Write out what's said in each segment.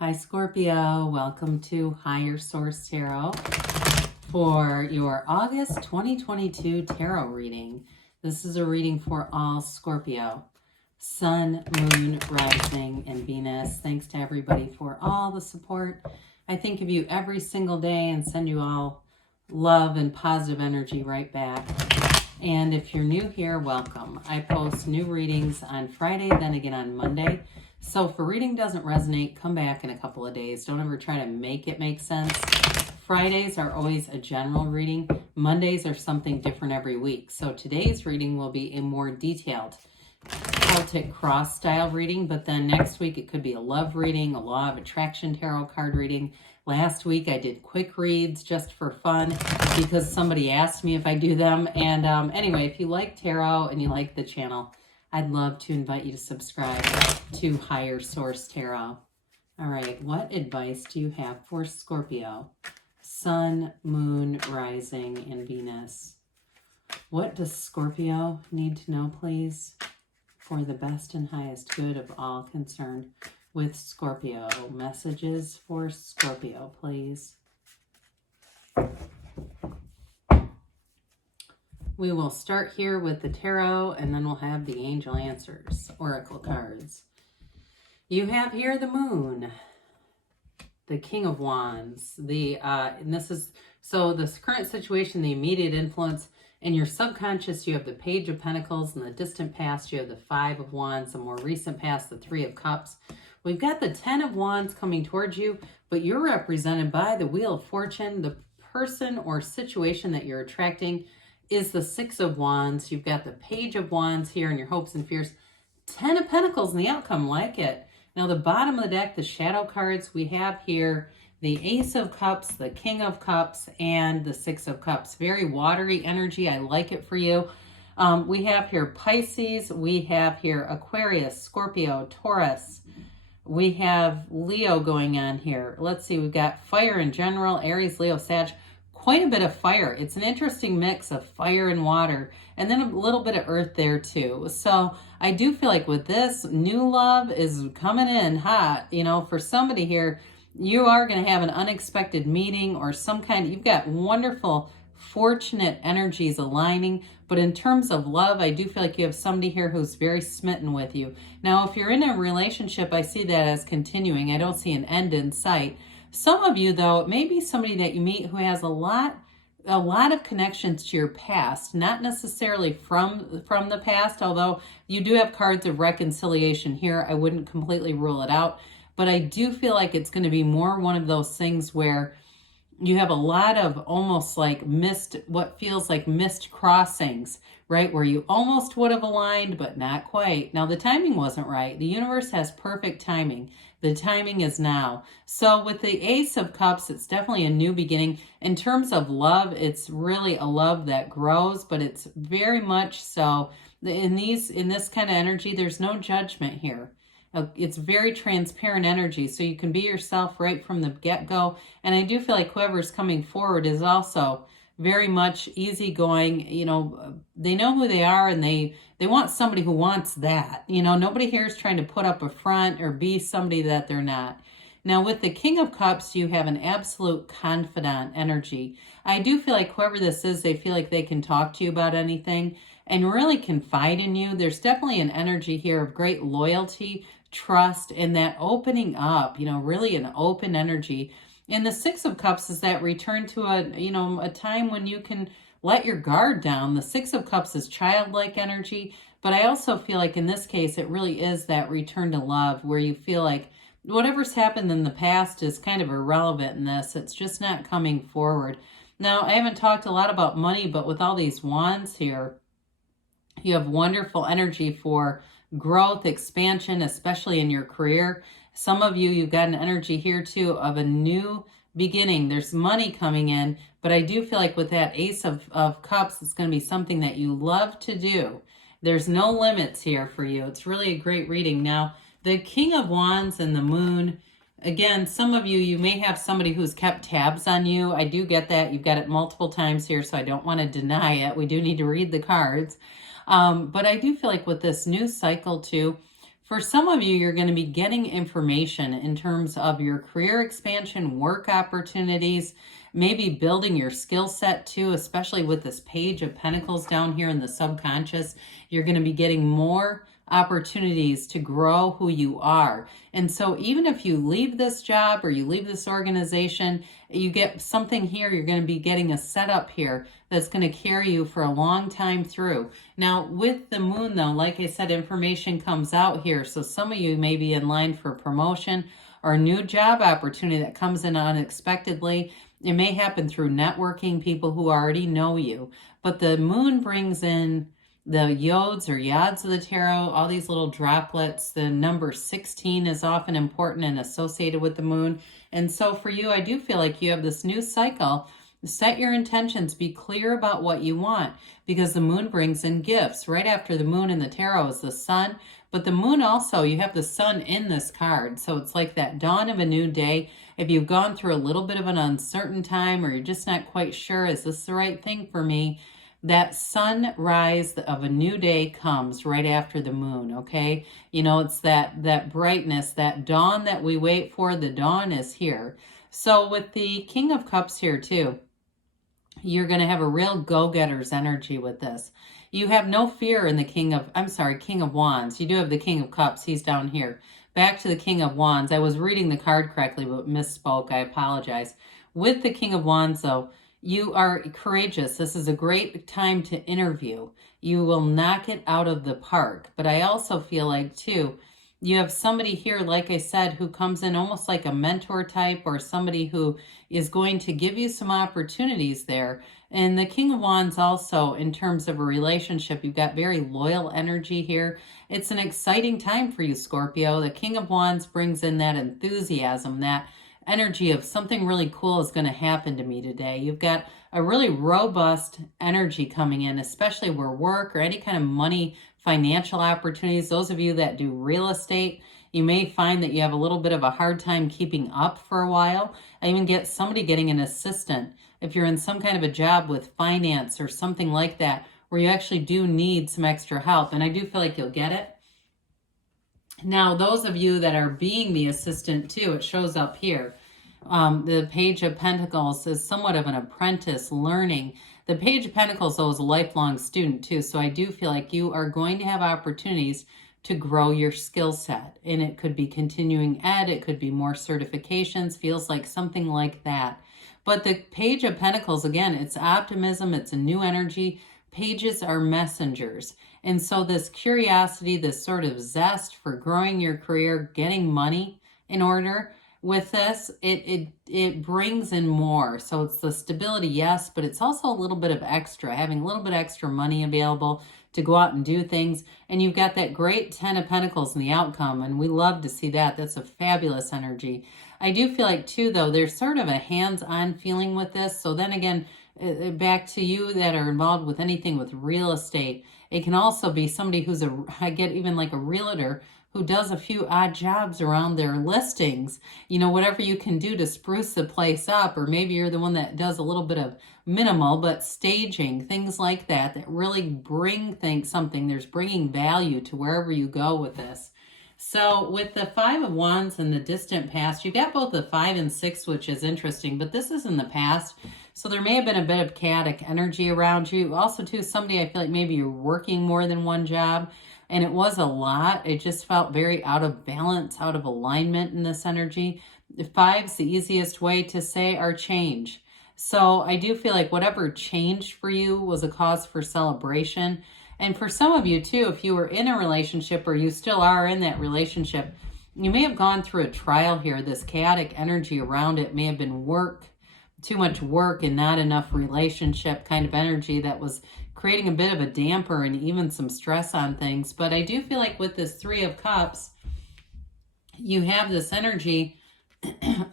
Hi Scorpio, welcome to Higher Source Tarot for your August 2022 tarot reading. This is a reading for all Scorpio, Sun, Moon, Rising, and Venus. Thanks to everybody for all the support. I think of you every single day and send you all love and positive energy right back. And if you're new here, welcome. I post new readings on Friday, then again on Monday. So if a reading doesn't resonate, come back in a couple of days. Don't ever try to make it make sense. Fridays are always a general reading. Mondays are something different every week. So today's reading will be a more detailed Celtic cross style reading, but then next week it could be a love reading, a law of attraction tarot card reading. Last week I did quick reads just for fun because somebody asked me if I do them. And anyway, if you like tarot and you like the channel, I'd love to invite you to subscribe to Higher Source Tarot. All right, what advice do you have for Scorpio? Sun, Moon, Rising, and Venus. What does Scorpio need to know, please, for the best and highest good of all concerned with Scorpio? Messages for Scorpio, please. We will start here with the tarot, and then we'll have the angel answers, oracle cards. You have here the moon, the king of wands, and this is, so this current situation, the immediate influence. In your subconscious, you have the page of pentacles. In the distant past, you have the 5 of wands. The more recent past, the 3 of cups. We've got the 10 of wands coming towards you, but you're represented by the wheel of fortune. The person or situation that you're attracting is the 6 of wands. You've got the page of wands here in your hopes and fears. 10 of pentacles in the outcome, like it. Now the bottom of the deck, the shadow cards, we have here the ace of cups, the king of cups, and the 6 of cups. Very watery energy. I like it for you. We have here Pisces. We have here Aquarius, Scorpio, Taurus. We have Leo going on here. Let's see. We've got fire in general, Aries, Leo, Sag. Quite a bit of fire. It's an interesting mix of fire and water, and then a little bit of earth there too. So I do feel like with this, new love is coming in hot. You know, for somebody here, you are going to have an unexpected meeting or some kind. You've got wonderful, fortunate energies aligning. But in terms of love, I do feel like you have somebody here who's very smitten with you. Now, if you're in a relationship, I see that as continuing. I don't see an end in sight. Some of you, though, it may be somebody that you meet who has a lot of connections to your past, not necessarily from the past, although you do have cards of reconciliation here. I wouldn't completely rule it out, but I do feel like it's going to be more one of those things where you have a lot of almost like what feels like missed crossings, right? Where you almost would have aligned, but not quite. Now, the timing wasn't right. The universe has perfect timing. The timing is now. So with the Ace of Cups, it's definitely a new beginning. In terms of love, it's really a love that grows, but it's very much so in this kind of energy, there's no judgment here. It's very transparent energy, so you can be yourself right from the get-go. And I do feel like whoever's coming forward is also very much easygoing. You know, they know who they are, and they want somebody who wants that. You know, nobody here is trying to put up a front or be somebody that they're not. Now, with the King of Cups, you have an absolute confidant energy. I do feel like whoever this is, they feel like they can talk to you about anything and really confide in you. There's definitely an energy here of great loyalty, trust, and that opening up, you know, really an open energy. And the 6 of Cups is that return to a time when you can let your guard down. The 6 of Cups is childlike energy, but I also feel like in this case, it really is that return to love where you feel like whatever's happened in the past is kind of irrelevant in this. It's just not coming forward. Now, I haven't talked a lot about money, but with all these wands here, you have wonderful energy for growth, expansion, especially in your career. Some of you, you've got an energy here too of a new beginning. There's money coming in, but I do feel like with that Ace of Cups, it's going to be something that you love to do. There's no limits here for you. It's really a great reading. Now, the King of Wands and the Moon, again, some of you, you may have somebody who's kept tabs on you. I do get that. You've got it multiple times here, so I don't want to deny it. We do need to read the cards. But I do feel like with this new cycle too, For some of you, you're going to be getting information in terms of your career expansion, work opportunities, maybe building your skill set too, especially with this Page of Pentacles down here in the subconscious. You're going to be getting more opportunities to grow who you are. And so even if you leave this job or you leave this organization, you get something here, you're going to be getting a setup here that's going to carry you for a long time through. Now, with the moon though, like I said, information comes out here. So some of you may be in line for promotion or a new job opportunity that comes in unexpectedly. It may happen through networking, people who already know you. But the moon brings in the yods or yads of the tarot, all these little droplets. The number 16 is often important and associated with the moon. And so for you, I do feel like you have this new cycle. Set your intentions, be clear about what you want, because the moon brings in gifts. Right after the moon in the tarot is the sun, but the moon also, you have the sun in this card. So it's like that dawn of a new day. If you've gone through a little bit of an uncertain time, or you're just not quite sure, is this the right thing for me? That sunrise of a new day comes right after the moon, okay? You know, it's that brightness, that dawn that we wait for. The dawn is here. So with the King of Cups here too, you're going to have a real go-getter's energy with this. You have no fear in the King of Wands. You do have the King of Cups. He's down here. Back to the King of Wands. I was reading the card correctly, but misspoke. I apologize. With the King of Wands, though, you are courageous. This is a great time to interview. You will knock it out of the park. But I also feel like, too, you have somebody here, like I said, who comes in almost like a mentor type, or somebody who is going to give you some opportunities there. And the King of Wands also, in terms of a relationship, you've got very loyal energy here. It's an exciting time for you, Scorpio. The King of Wands brings in that enthusiasm, that energy of something really cool is going to happen to me today. You've got a really robust energy coming in, especially where work or any kind of money, financial opportunities. Those of you that do real estate, you may find that you have a little bit of a hard time keeping up for a while. I even get somebody getting an assistant. If you're in some kind of a job with finance or something like that, where you actually do need some extra help, and I do feel like you'll get it. Now, those of you that are being the assistant too, it shows up here. The Page of Pentacles is somewhat of an apprentice learning. The Page of Pentacles, though, is a lifelong student too. So I do feel like you are going to have opportunities to grow your skill set. And it could be continuing ed, it could be more certifications, feels like something like that. But the Page of Pentacles, again, it's optimism, it's a new energy. Pages are messengers. And so this curiosity, this sort of zest for growing your career, getting money in order with this, it brings in more. So it's the stability, yes, but it's also a little bit of extra, having a little bit extra money available to go out and do things. And you've got that great 10 of Pentacles in the outcome, and we love to see that. That's a fabulous energy. I do feel like, too, though, there's sort of a hands-on feeling with this. So then again, back to you that are involved with anything with real estate, it can also be somebody who's I get even like a realtor who does a few odd jobs around their listings, you know, whatever you can do to spruce the place up, or maybe you're the one that does a little bit of minimal, but staging, things like that, that really bring something. There's bringing value to wherever you go with this. So with the Five of Wands in the distant past, you got both the 5 and 6, which is interesting, but this is in the past. So there may have been a bit of chaotic energy around you. Also, too, somebody, I feel like maybe you're working more than one job, and it was a lot. It just felt very out of balance, out of alignment in this energy. 5's the easiest way to say our change. So I do feel like whatever changed for you was a cause for celebration. And for some of you too, if you were in a relationship or you still are in that relationship, you may have gone through a trial here. This chaotic energy around it may have been work, too much work and not enough relationship kind of energy that was creating a bit of a damper and even some stress on things. But I do feel like with this 3 of Cups, you have this energy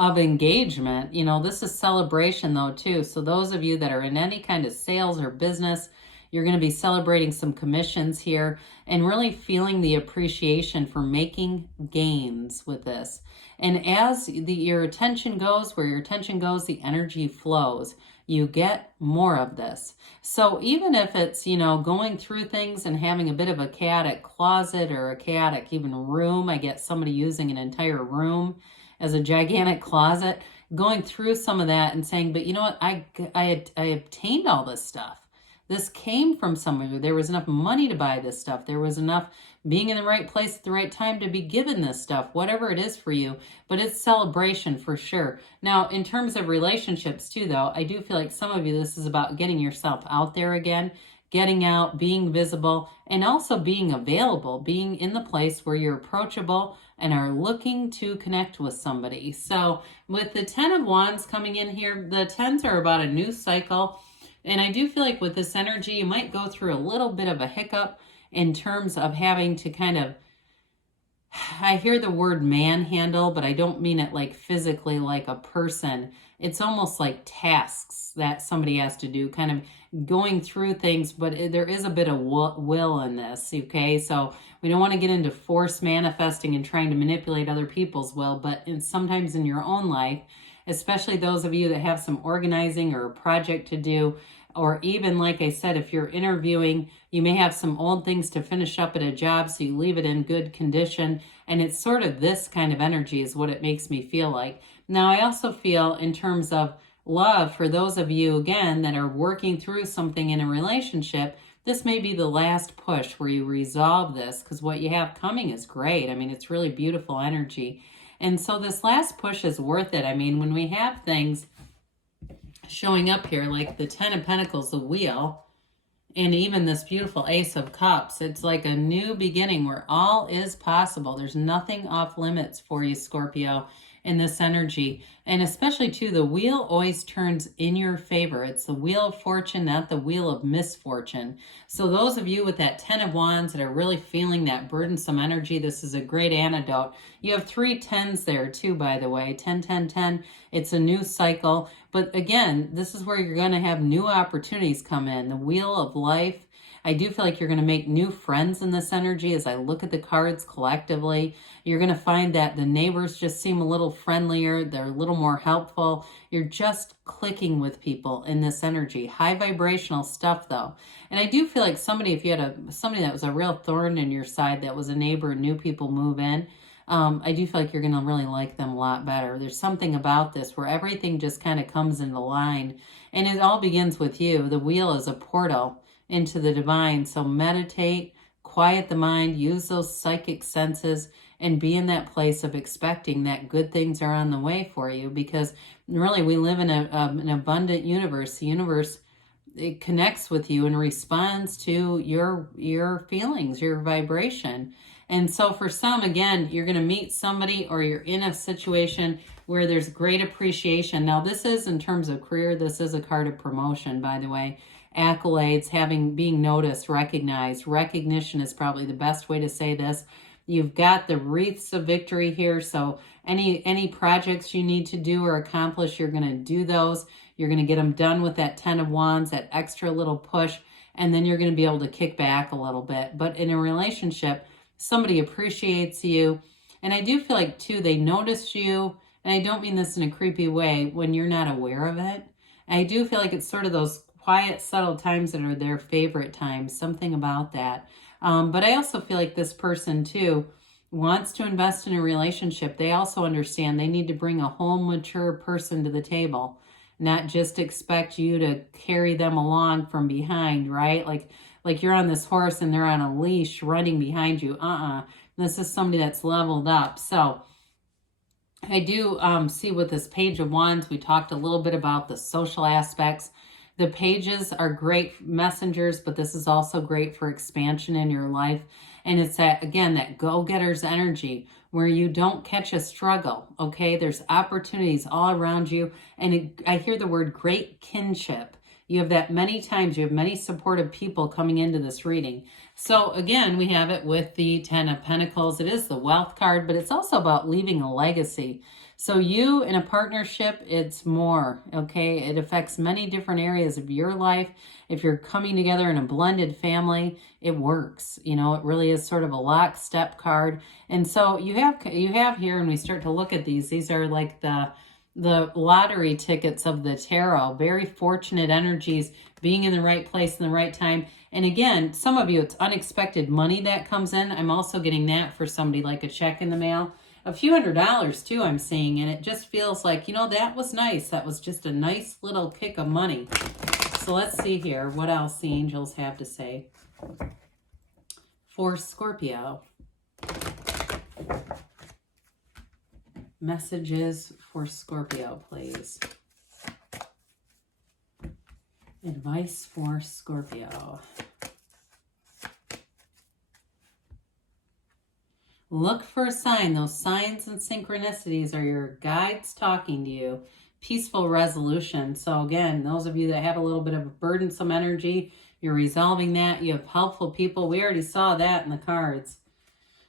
of engagement. You know, this is celebration though too. So those of you that are in any kind of sales or business, You're going to be celebrating some commissions here and really feeling the appreciation for making gains with this. And as your attention goes, where your attention goes, the energy flows. You get more of this. So even if it's, going through things and having a bit of a chaotic closet or a chaotic even room, I get somebody using an entire room as a gigantic closet, going through some of that and saying, but you know what, I obtained all this stuff. This came from somewhere. There was enough money to buy this stuff. There was enough being in the right place at the right time to be given this stuff, whatever it is for you. But it's celebration for sure. Now, in terms of relationships too, though, I do feel like some of you, this is about getting yourself out there again, getting out, being visible, and also being available, being in the place where you're approachable and are looking to connect with somebody. So with the 10 of Wands coming in here, the 10s are about a new cycle. And I do feel like with this energy, you might go through a little bit of a hiccup in terms of having to kind of, I hear the word manhandle, but I don't mean it like physically like a person. It's almost like tasks that somebody has to do, kind of going through things, but there is a bit of will in this, okay? So we don't want to get into force manifesting and trying to manipulate other people's will, but sometimes in your own life, especially those of you that have some organizing or a project to do, or even, like I said, if you're interviewing, you may have some old things to finish up at a job, so you leave it in good condition. And it's sort of this kind of energy is what it makes me feel like. Now, I also feel in terms of love, for those of you, again, that are working through something in a relationship, this may be the last push where you resolve this, because what you have coming is great. I mean, it's really beautiful energy. And so this last push is worth it. I mean, when we have things showing up here, like the 10 of Pentacles, the Wheel, and even this beautiful Ace of Cups, it's like a new beginning where all is possible. There's nothing off limits for you, Scorpio, in this energy. And especially, too, the wheel always turns in your favor. It's the Wheel of Fortune, not the Wheel of Misfortune. So those of you with that 10 of Wands that are really feeling that burdensome energy, this is a great antidote. You have 3 10s there, too, by the way. 10, 10, 10. It's a new cycle. But again, this is where you're going to have new opportunities come in. The Wheel of Life. I do feel like you're going to make new friends in this energy as I look at the cards collectively. You're going to find that the neighbors just seem a little friendlier. They're a little more helpful. You're just clicking with people in this energy. High vibrational stuff, though. And I do feel like somebody, if you had somebody that was a real thorn in your side, that was a neighbor and new people move in, I do feel like you're going to really like them a lot better. There's something about this where everything just kind of comes into line. And it all begins with you. The wheel is a portal into the divine. So meditate, quiet the mind, use those psychic senses, and be in that place of expecting that good things are on the way for you. Because really, we live in an abundant universe. The universe, it connects with you and responds to your feelings, your vibration. And so for some, again, you're going to meet somebody or you're in a situation where there's great appreciation. Now, this is in terms of career, this is a card of promotion, by the way. Accolades, being noticed, recognized. Recognition is probably the best way to say this. You've got the wreaths of victory here. So any projects you need to do or accomplish, you're going to do those. You're going to get them done with that 10 of Wands, that extra little push, and then you're going to be able to kick back a little bit. But in a relationship, somebody appreciates you. And I do feel like, too, they notice you. And I don't mean this in a creepy way when you're not aware of it. I do feel like it's sort of those quiet, subtle times that are their favorite times, something about that. But I also feel like this person, too, wants to invest in a relationship. They also understand they need to bring a whole mature person to the table, not just expect you to carry them along from behind, right? Like you're on this horse and they're on a leash running behind you. This is somebody that's leveled up. So I do see with this Page of Wands, we talked a little bit about the social aspects. The pages are great messengers, but this is also great for expansion in your life. And it's that, again, that go-getter's energy where you don't catch a struggle, okay? There's opportunities all around you. And I hear the word great kinship. You have that many times. You have many supportive people coming into this reading. So again, we have it with the 10 of Pentacles. It is the wealth card, but it's also about leaving a legacy. So you in a partnership, it's more, okay? It affects many different areas of your life. If you're coming together in a blended family, it works. You know, it really is sort of a lockstep card. And so you have here, and we start to look at these are like the lottery tickets of the tarot. Very fortunate energies, being in the right place in the right time. And again, some of you, it's unexpected money that comes in. I'm also getting that for somebody, like a check in the mail. A few $100s too, I'm seeing, and it just feels like, you know, that was nice. That was just a nice little kick of money. So let's see here what else the angels have to say for Scorpio. Messages for Scorpio, please. Advice for Scorpio. Look for a sign. Those signs and synchronicities are your guides talking to you. Peaceful resolution. So again, those of you that have a little bit of a burdensome energy, you're resolving that. You have helpful people. We already saw that in the cards.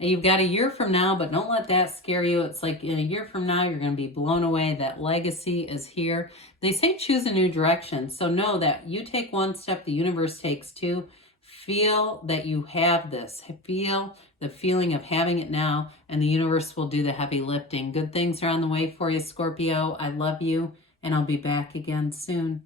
And you've got a year from now, but don't let that scare you. It's like in a year from now, you're going to be blown away. That legacy is here. They say choose a new direction. So know that you take one step, the universe takes two. Feel that you have this. Feel the feeling of having it now, and the universe will do the heavy lifting. Good things are on the way for you, Scorpio. I love you, and I'll be back again soon.